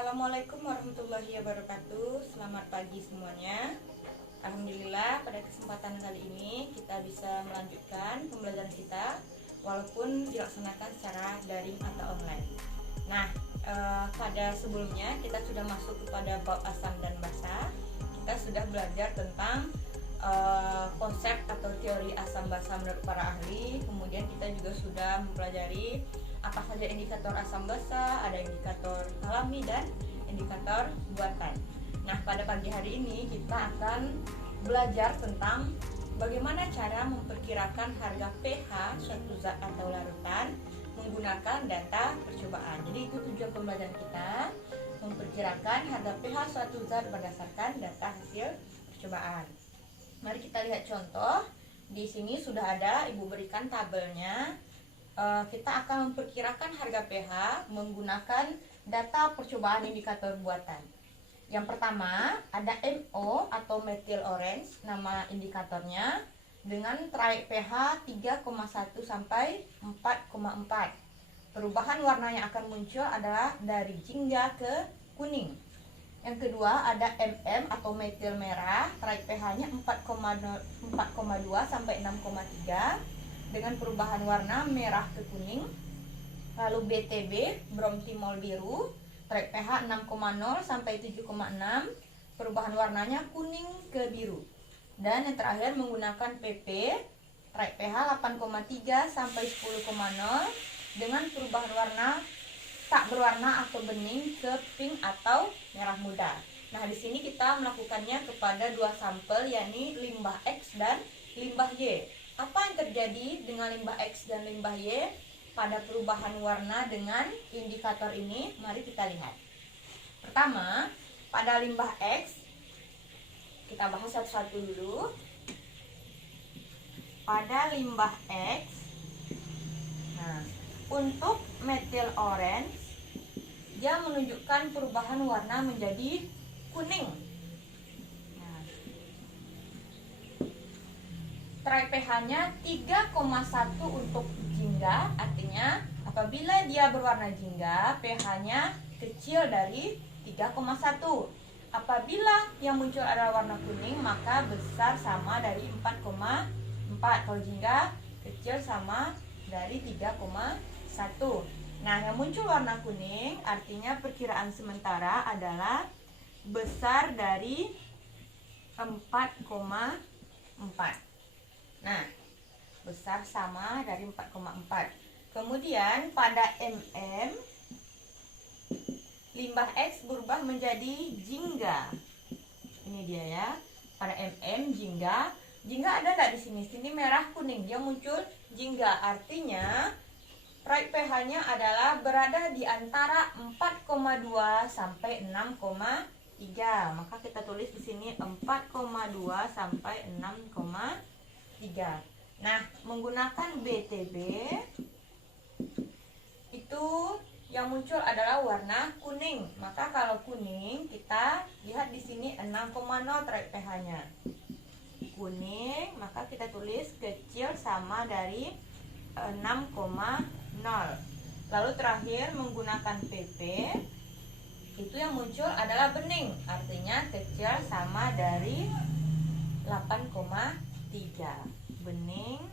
Assalamualaikum warahmatullahi wabarakatuh. Selamat pagi semuanya. Alhamdulillah pada kesempatan kali ini kita bisa melanjutkan pembelajaran kita walaupun dilaksanakan secara daring atau online. Nah, pada sebelumnya kita sudah masuk kepada bab asam dan basa. Kita sudah belajar tentang konsep atau teori asam basa menurut para ahli. Kemudian kita juga sudah mempelajari apa saja indikator asam basa, ada indikator alami dan indikator buatan. Nah, pada pagi hari ini kita akan belajar tentang bagaimana cara memperkirakan harga pH suatu zat atau larutan menggunakan data percobaan. Jadi itu tujuan pembelajaran kita, memperkirakan harga pH suatu zat berdasarkan data hasil percobaan. Mari kita lihat contoh. Di sini sudah ada, Ibu berikan tabelnya. Kita akan memperkirakan harga pH menggunakan data percobaan indikator buatan. Yang pertama ada MO atau methyl orange, nama indikatornya, dengan traik pH 3,1 sampai 4,4. Perubahan warna yang akan muncul adalah dari jingga ke kuning. Yang kedua ada MM atau metil merah, traik pH-nya 4,2 sampai 6,3 dengan perubahan warna merah ke kuning. Lalu BTB, bromtimol biru, traik pH 6,0 sampai 7,6, perubahan warnanya kuning ke biru. Dan yang terakhir menggunakan PP, traik pH 8,3 sampai 10,0 dengan perubahan warna tak berwarna atau bening ke pink atau merah muda. Nah, di sini kita melakukannya kepada dua sampel, yakni limbah X dan limbah Y. Apa yang terjadi dengan limbah X dan limbah Y pada perubahan warna dengan indikator ini? Mari kita lihat. Pertama, pada limbah X, kita bahas satu-satu dulu. Pada limbah X, nah, untuk metil orange, dia menunjukkan perubahan warna menjadi kuning. Traik pH-nya 3,1 untuk jingga, artinya apabila dia berwarna jingga, pH-nya kecil dari 3,1. Apabila yang muncul adalah warna kuning, maka besar sama dari 4,4. Kalau jingga kecil sama dari 3,1. Nah, yang muncul warna kuning artinya perkiraan sementara adalah besar dari 4,4. Nah, besar sama dari 4,4. Kemudian pada MM, limbah X berubah menjadi jingga. Ini dia ya. Pada MM jingga. Jingga ada enggak di sini? Sini merah kuning. Dia muncul jingga. Artinya traik pH-nya adalah berada di antara 4,2 sampai 6,3. Maka kita tulis di sini 4,2 sampai 6,3. Nah, menggunakan BTB itu yang muncul adalah warna kuning. Maka kalau kuning, kita lihat di sini 6,0 traik pH-nya. Kuning, maka kita tulis kecil sama dari 6,0. Lalu terakhir menggunakan PP, itu yang muncul adalah bening, artinya kecil sama dari 8,3. Bening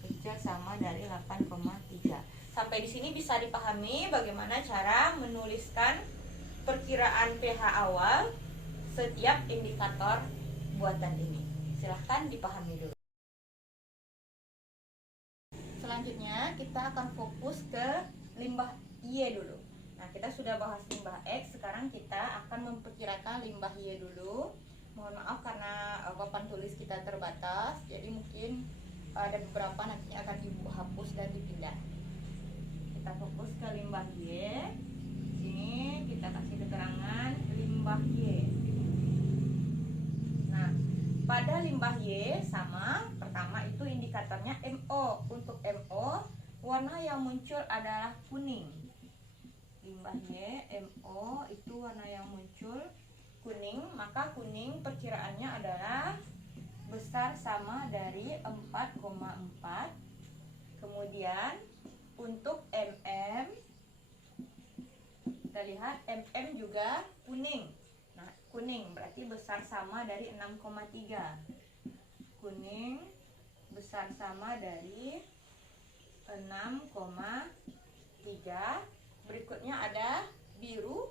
kecil sama dari 8,3. Sampai di sini bisa dipahami bagaimana cara menuliskan perkiraan pH awal setiap indikator buatan ini. Silahkan dipahami dulu. Selanjutnya kita akan fokus ke limbah Y dulu. Nah, kita sudah bahas limbah X, sekarang kita akan memperkirakan limbah Y dulu. Mohon maaf karena papan tulis kita terbatas, jadi mungkin ada beberapa nantinya akan Ibu hapus dan dipindah. Kita fokus ke limbah Y. Sini kita kasih keterangan limbah Y. Nah, pada limbah Y sama, pertama itu indikatornya MO. Untuk MO, warna yang muncul adalah kuning. Limbah Y, MO itu warna yang muncul kuning, maka kuning perkiraannya adalah besar sama dari 4,4. Kemudian untuk MM kita lihat MM juga kuning. Nah, kuning berarti besar sama dari 6,3. Kuning besar sama dari 6,3. Berikutnya ada biru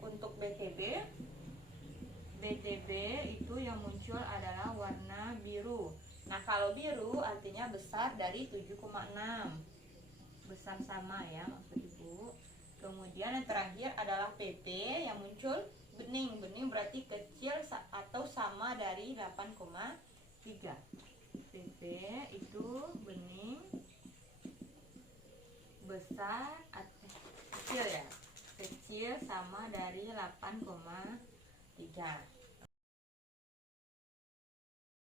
untuk BTB. BTB itu yang muncul adalah warna biru. Nah, kalau biru artinya besar dari 7,6. Besar sama ya maksud Ibu. Kemudian yang terakhir adalah PP yang muncul bening. Bening berarti kecil atau sama dari 8,3. PP itu bening, besar kecil ya. Kecil sama dari 8,3.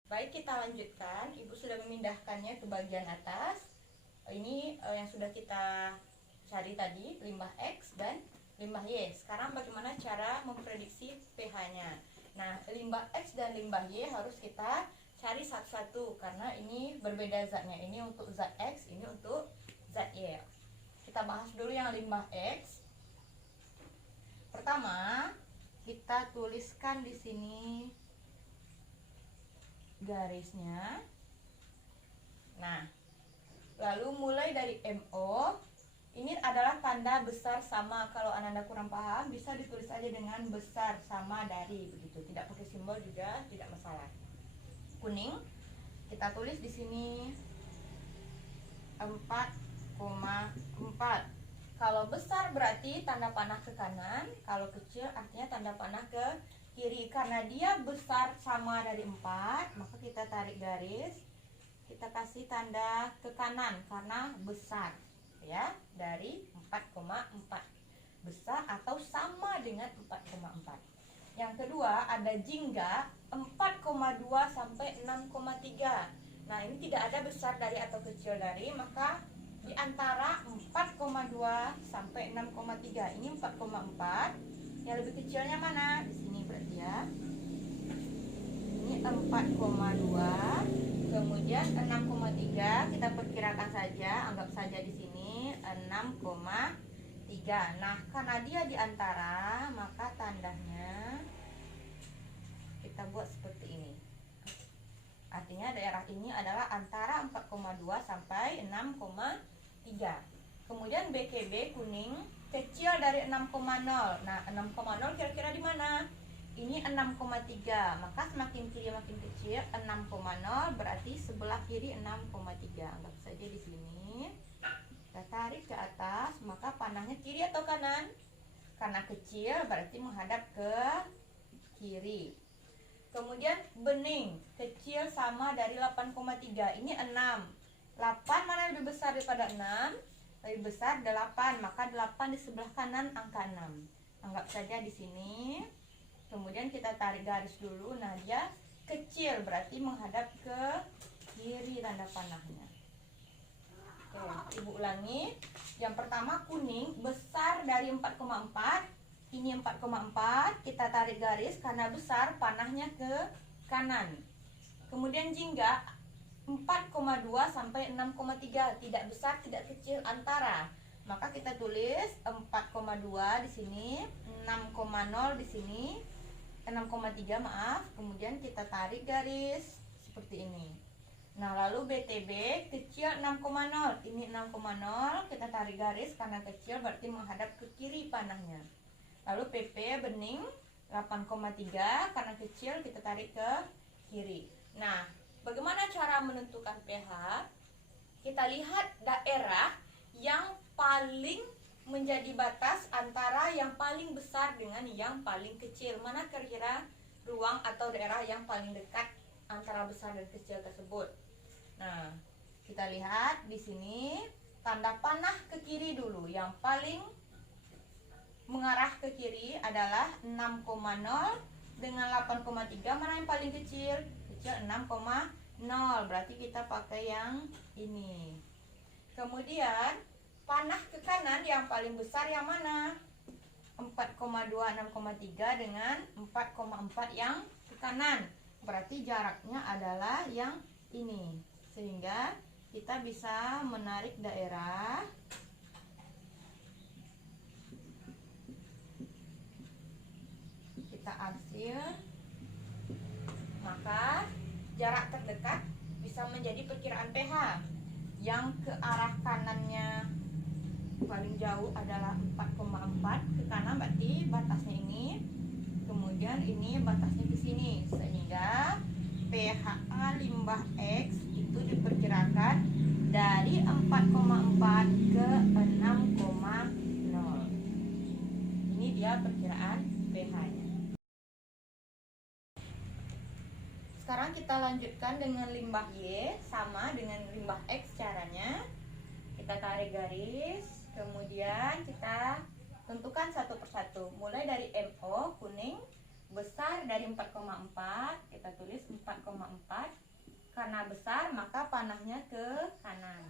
Baik, kita lanjutkan. Ibu sudah memindahkannya ke bagian atas. Ini yang sudah kita cari tadi, limbah X dan limbah Y. Sekarang bagaimana cara memprediksi pH-nya? Nah, limbah X dan limbah Y harus kita cari satu-satu karena ini berbeda zatnya. Ini untuk zat X, ini untuk zat Y. Kita bahas dulu yang limbah X. Pertama, kita tuliskan di sini garisnya. Nah, lalu mulai dari MO, ini adalah tanda besar sama. Kalau Ananda kurang paham, bisa ditulis aja dengan besar sama dari, begitu. Tidak pakai simbol juga tidak masalah. Kuning, kita tulis di sini 4,4. Kalau besar berarti tanda panah ke kanan, kalau kecil artinya tanda panah ke kiri. Karena dia besar sama dari 4, maka kita tarik garis, kita kasih tanda ke kanan karena besar ya, dari 4,4. Besar atau sama dengan 4,4. Yang kedua ada jingga 4,2 sampai 6,3. Nah, ini tidak ada besar dari atau kecil dari, maka di antara 4,2 sampai 6,3. Ini 4,4. Yang lebih kecilnya mana? Di sini berarti ya. Ini 4,2. Kemudian 6,3 kita perkirakan saja, anggap saja di sini 6,3. Nah, karena dia di antara, maka tandanya kita buat seperti ini. Artinya daerah ini adalah antara 4,2 sampai 6,3. Kemudian BKB kuning kecil dari 6,0. Nah, 6,0 kira-kira di mana? Ini 6,3. Maka semakin kiri makin kecil. 6,0 berarti sebelah kiri 6,3. Anggap saja di sini. Kita tarik ke atas, maka panahnya kiri atau kanan? Karena kecil berarti menghadap ke kiri. Kemudian bening kecil sama dari 8,3. Ini 6. 8 mana lebih besar daripada 6? Lebih besar 8. Maka 8 di sebelah kanan angka 6. Anggap saja di sini. Kemudian kita tarik garis dulu. Nah, dia kecil berarti menghadap ke kiri tanda panahnya. Oke, Ibu ulangi. Yang pertama kuning besar dari 4,4. Ini 4,4. Kita tarik garis karena besar panahnya ke kanan. Kemudian jingga 4,2 sampai 6,3. Tidak besar, tidak kecil, antara. Maka kita tulis 4,2 di sini, 6,0 di sini. 6,3 maaf, kemudian kita tarik garis seperti ini. Nah, lalu BTB kecil 6,0. Ini 6,0, kita tarik garis karena kecil berarti menghadap ke kiri panahnya. Lalu PP bening 8,3, karena kecil kita tarik ke kiri. Nah, bagaimana cara menentukan pH? Kita lihat daerah yang paling menjadi batas antara yang paling besar dengan yang paling kecil. Mana kira-kira ruang atau daerah yang paling dekat antara besar dan kecil tersebut? Nah, kita lihat di sini tanda panah ke kiri dulu. Yang paling mengarah ke kiri adalah 6,0 dengan 8,3. Mana yang paling kecil? Kecil 6,0. Berarti kita pakai yang ini. Kemudian panah ke kanan yang paling besar yang mana? 4,2 6,3 dengan 4,4 yang ke kanan. Berarti jaraknya adalah yang ini. Sehingga kita bisa menarik daerah arsir, maka jarak terdekat bisa menjadi perkiraan pH. Yang ke arah kanannya paling jauh adalah 4,4 ke kanan, berarti batasnya ini. Kemudian ini batasnya ke sini, sehingga pH limbah X itu diperkirakan dari 4,4 ke 6,0. Ini dia perkiraan pH-nya. Sekarang kita lanjutkan dengan limbah Y, sama dengan limbah X caranya. Kita tarik garis, kemudian kita tentukan satu persatu. Mulai dari MO kuning, besar dari 4,4, kita tulis 4,4. Karena besar maka panahnya ke kanan.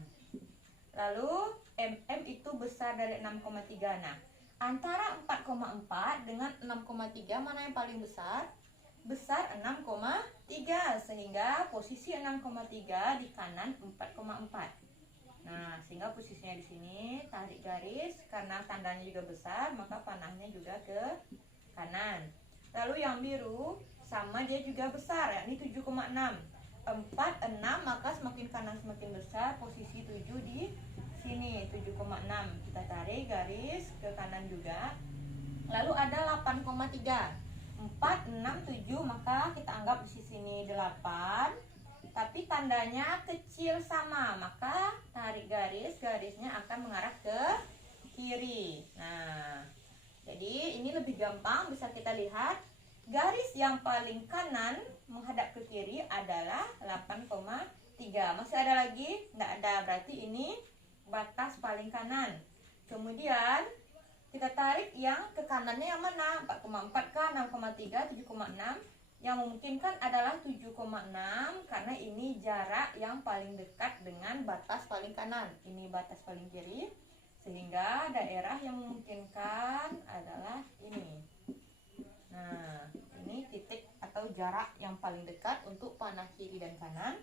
Lalu MM itu besar dari 6,3. Nah, antara 4,4 dengan 6,3 mana yang paling besar? Besar 6,3, sehingga posisi 6,3 di kanan 4,4. Nah, sehingga posisinya di sini tarik garis, karena tandanya juga besar maka panahnya juga ke kanan. Lalu yang biru sama, dia juga besar, yakni 7,6. 4, 6, maka semakin kanan semakin besar, posisi 7 di sini 7,6. Kita tarik garis ke kanan juga. Lalu ada 8,3. 4, 6, 7, maka kita anggap di sini 8. Tapi tandanya kecil sama, maka tarik garis, garisnya akan mengarah ke kiri. Nah, jadi ini lebih gampang, bisa kita lihat. Garis yang paling kanan menghadap ke kiri adalah 8,3. Masih ada lagi? Tidak ada, berarti ini batas paling kanan. Kemudian kita tarik yang ke kanannya yang mana? 4,4 kan, 6,3, 7,6. Yang memungkinkan adalah 7,6 karena ini jarak yang paling dekat dengan batas paling kanan. Ini batas paling kiri, sehingga daerah yang memungkinkan adalah ini. Nah, ini titik atau jarak yang paling dekat untuk panah kiri dan kanan.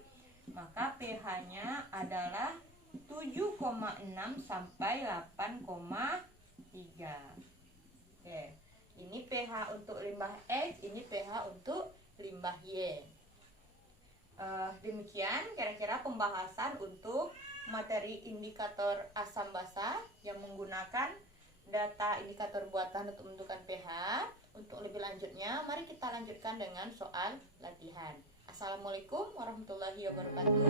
Maka pH-nya adalah 7,6 sampai 8,3. Oke, ini pH untuk limbah X, ini pH untuk limbah Y. Demikian kira-kira pembahasan untuk materi indikator asam basa yang menggunakan data indikator buatan untuk menentukan pH. Untuk lebih lanjutnya, mari kita lanjutkan dengan soal latihan. Assalamualaikum warahmatullahi wabarakatuh. Selamat